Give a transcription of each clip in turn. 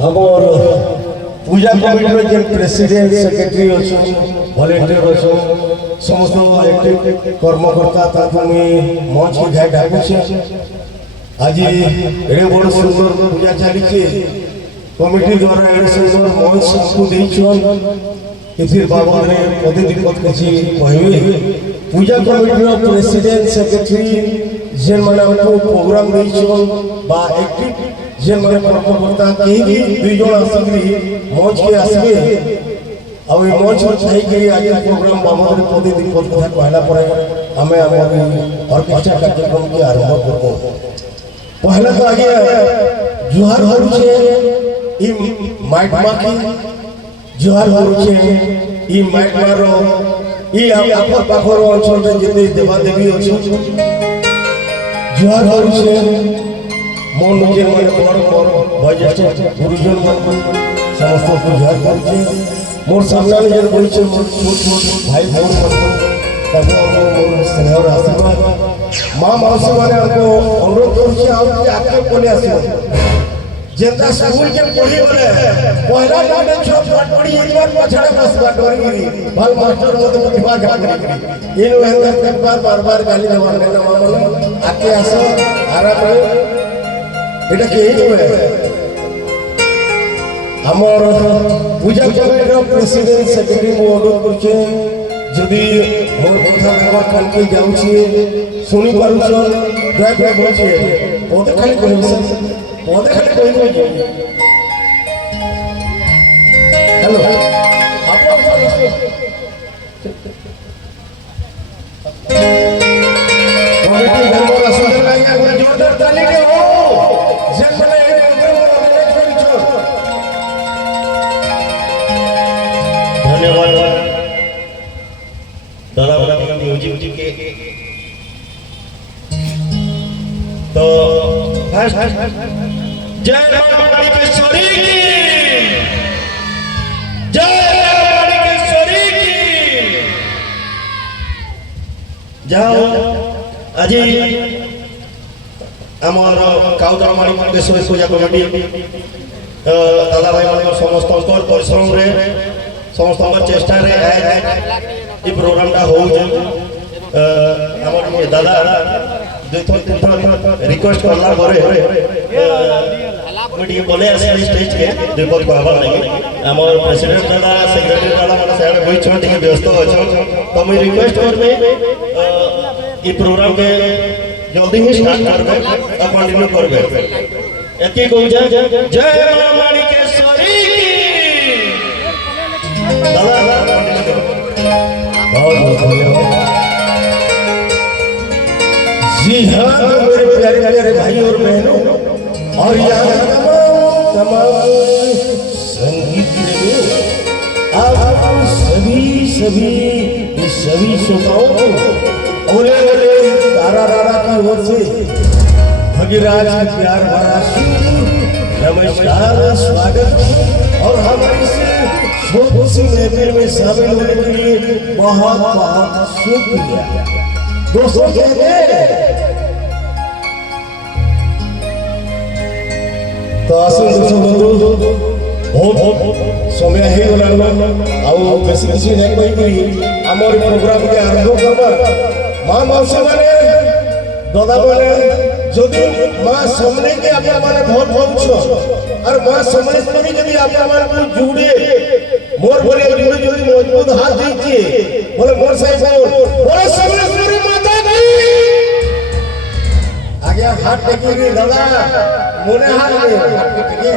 हमर पूजा कमिटी के president secretary अच्छे वॉलंटियर अच्छे समस्त एक्टिव कर्मकर्ता ताकि मंच के घाट डाकुचे आज एडे बड़ सुंदर पूजा चली कमिटी द्वारा एडे सुंदर मंच को देछन इथिर बाबद रे पदे दिक्कत किछि कहबे पूजा कमिटी प्रेसिडेंट सेक्रेटरी जेन माने हमको प्रोग्राम देछन बा एक्टिव जेन माने कर्मकर्ता कहीं भी दुई जन आसि मंच के आसबे अब मंच पर छाई के आज प्रोग्राम बाबद रे पदे दिक्कत कथा कहला परे हमें हमर ऑर्केस्ट्रा कार्यक्रम के आरंभ करबो पहला तो आगे जुहार होरुचे इ माइक माकी जुहार होरुचे इ माइक मारो इ आफर पाखर अंचल रे जते देवा देवी अछि जुहार होरुचे मन जे मन बड़ बड़ वयस्क गुरुजन मन समस्त जुहार करछे मोर सामने जेन बइछे मोर छोट छोट भाई भौन ताको मोर स्नेहर आशीर्वाद माँ मौसी माने हमको अनुरोध करछे आके कोले आसो जेता स्कूल के पढ़ी बोले पहला डाटे छोट पाठ पढ़ी एक बार पछड़े बस बार डोरी भल मास्टर मत मोटिवा गाली इन वेंदर एक बार बार गाली देवार ने मामले आके आसो आराम रे এটা কি এই হবে আমার পূজা কমিটির প্রেসিডেন্ট সেক্রেটারি মো অনুরোধ করছে যদি মোর কথা আমার কানকে যাଉଛି শুনি পারুছ দয়া করে বলছি পদে খালি কইব পদে খালি কইব হ্যালো আপনার কমিটি মেম্বার আসলে লাগে জোরদার তালি দিও धन्यवाद दादा म्यूजिक के तो जय माणिकेश्वरी की जय माणिकेश्वरी की जाओ आज आमर काउतरा माणिकेश्वरी पूजा कमिटी दादा भाई समस्त परिश्रम रे समस्त चेष्टा रे ये प्रोग्राम टा हो हमर दादा दुई थर तीन थर रिक्वेस्ट करला करे मुझे बोले आसे स्टेज के दुई पद कहबा लागि हमर प्रेसिडेंट दादा सेक्रेटरी दादा माने साइड बई छोट के व्यस्त अछो तो मैं रिक्वेस्ट करबे ये प्रोग्राम के जल्दी ही स्टार्ट करबे और कंटिन्यू करबे एके कहू जय मां माणिकेश्वरी की बहुत धन्यवाद जी हाँ मेरे प्यारे प्यारे भाई और बहनों और यहाँ तमाम संगीत प्रेमी आप सभी श्रोताओं को ओले ओले तारा रारा की ओर से भगीराज की प्यार भरा नमस्कार स्वागत और हमारी से छोटी महफिल में शामिल होने के लिए बहुत बहुत शुक्रिया दोस्तों कहते तो आसन दोस्तों बंधु बहुत समय हो गला आउ बेसी किसी नहीं कही आमर प्रोग्राम के आरंभ करबा मां मौसी माने दादा माने যদি মা সামনে কে আপনা মানে ভোট পাউছ আর মা সমলেশ্বরী যদি আপনা মানে জুড়ে মোর বলে জুড়ে যদি মজবুত হাত দিচ্ছে বলে মোর সাহেব বলে সমলেশ্বরী মাতা কি আগে হাত টেকে দাদা মনে হাত টেকে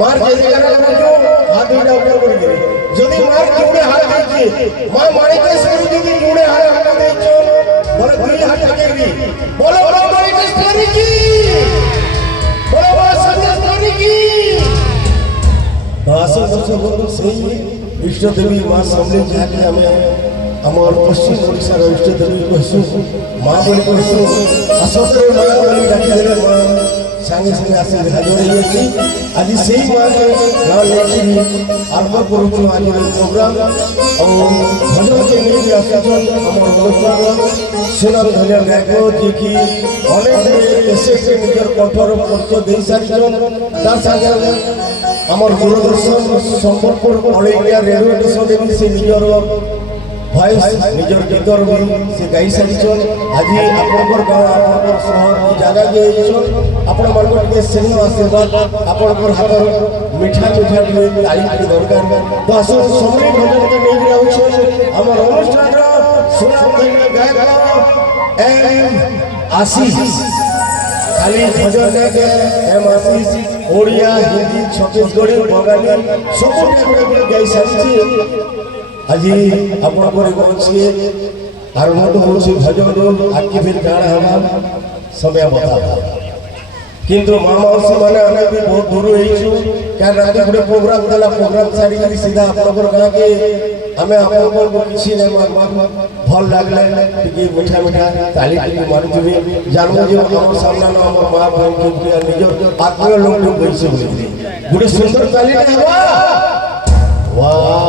মার যে জায়গা করছো হাত দুইটা উপর করে দিবে যদি মার জুড়ে হাত দিচ্ছে মা মানিকেশ্বরী যদি জুড়ে হাত দিচ্ছ বলে দুই হাত টেকে বলে माणिकेश्वरी की बोलो संगेश्वरी की आसन दर्शक बंधु सही इष्ट देवी मां सामने जाके हमें हमार पश्चिम ओडिशा रो इष्ट देवी कहसु मां बोली कहसु असतरे मां बोली डाकी देले मां संगे संगे आसे हाजिर रही अछि आज सही मां के नाम लेके आरंभ करू आज प्रोग्राम और भजन के नीति आसन हमार अनुष्ठान सुनार धन्य गायक जी की अनेक कैसे से निजर कंठर परिचय दे सारिछन तार संगे हमर दूरदर्शन संपर्क ऑल इंडिया रेडियो स्टेशन देवी से निजर वॉइस निजर गीतर भी से गाई सारिछन आज आपनकर गांव आपनकर शहर की जगह के छन आपन मानकर के स्नेह आशीर्वाद आपनकर हाथ मीठा मीठा ताली के दरकार तो असो समय भजन के नहीं रहउ छ हमर अनुष्ठान सुनार धन्य गायक एम आशीष खाली भजन के एम आशीष ओडिया हिंदी छत्तीसगढ़ी बंगाली सब टाइप गाई सारी आज अपन पर पहुंचे आरंभ हो भजन आगे फिर जाना हम समय बता किंतु माँ मौसी मैंने हमें भी बहुत दूर हो क्या रात गोटे प्रोग्राम देला प्रोग्राम सारी सीधा अपन गाँव के ଆମେ ଆପଣଙ୍କୁ କିଛି ନାଇଁ ମାରବା ଭଲ ଲାଗଲେ ଟିକେ ମିଠା ମିଠା ତାଲି ଟିକେ ମାରୁଥିବେ ଜାଣୁ ଯେ ଆମର ସାମ୍ନା ଆମର ମା ବହିନ ନିଜ ଆତ୍ମୀୟ ଲୋକ ବଇছে ବୋଲି ଗୋଟେ ସୁନ୍ଦର ତାଲି ହେବା ୱାଓ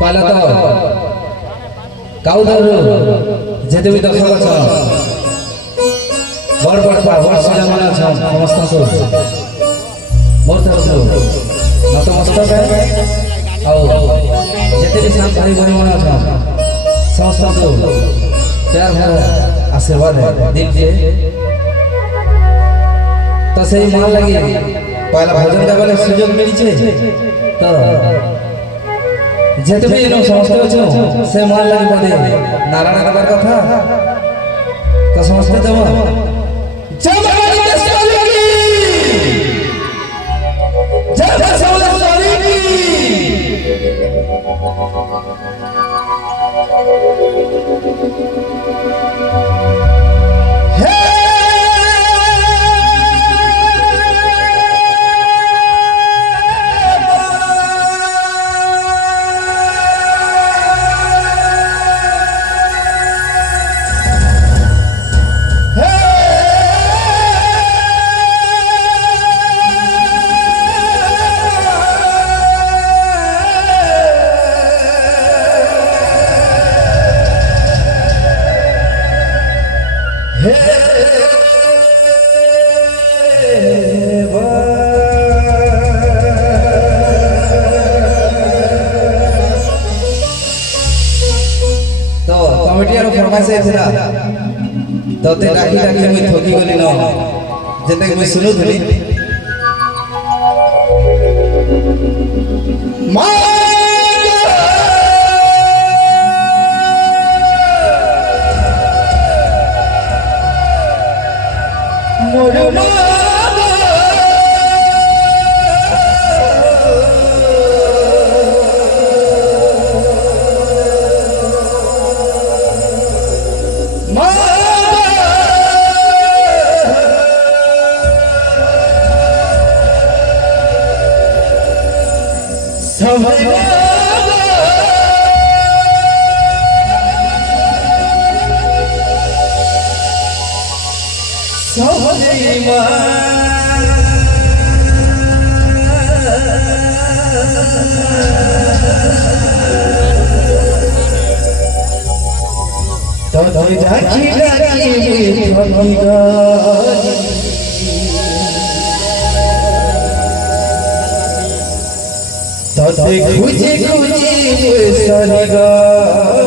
पाला तो काउ जेते भी दर्शक अछ बड़ बड़ बड़ सिला मन अछ समस्त को मोर तरफ नतमस्तक आउ जेते भी शांत भाई बहन मन अछ समस्त को प्यार भरा आशीर्वाद है दिल के तो सही मान लगे पहला भजन गावे सुयोग मिली छे तो जेते भी नो समस्त अछो से मान लगे बदे नारायण नगर कथा तो समस्त देव जय भगवान केशरी की जय बसवेश्वरी की फरमाइश थिला तते डाकी डाकी मैं थकी गली न जेते मैं सुनु थली मां मोर खुजी खुजी सरी गली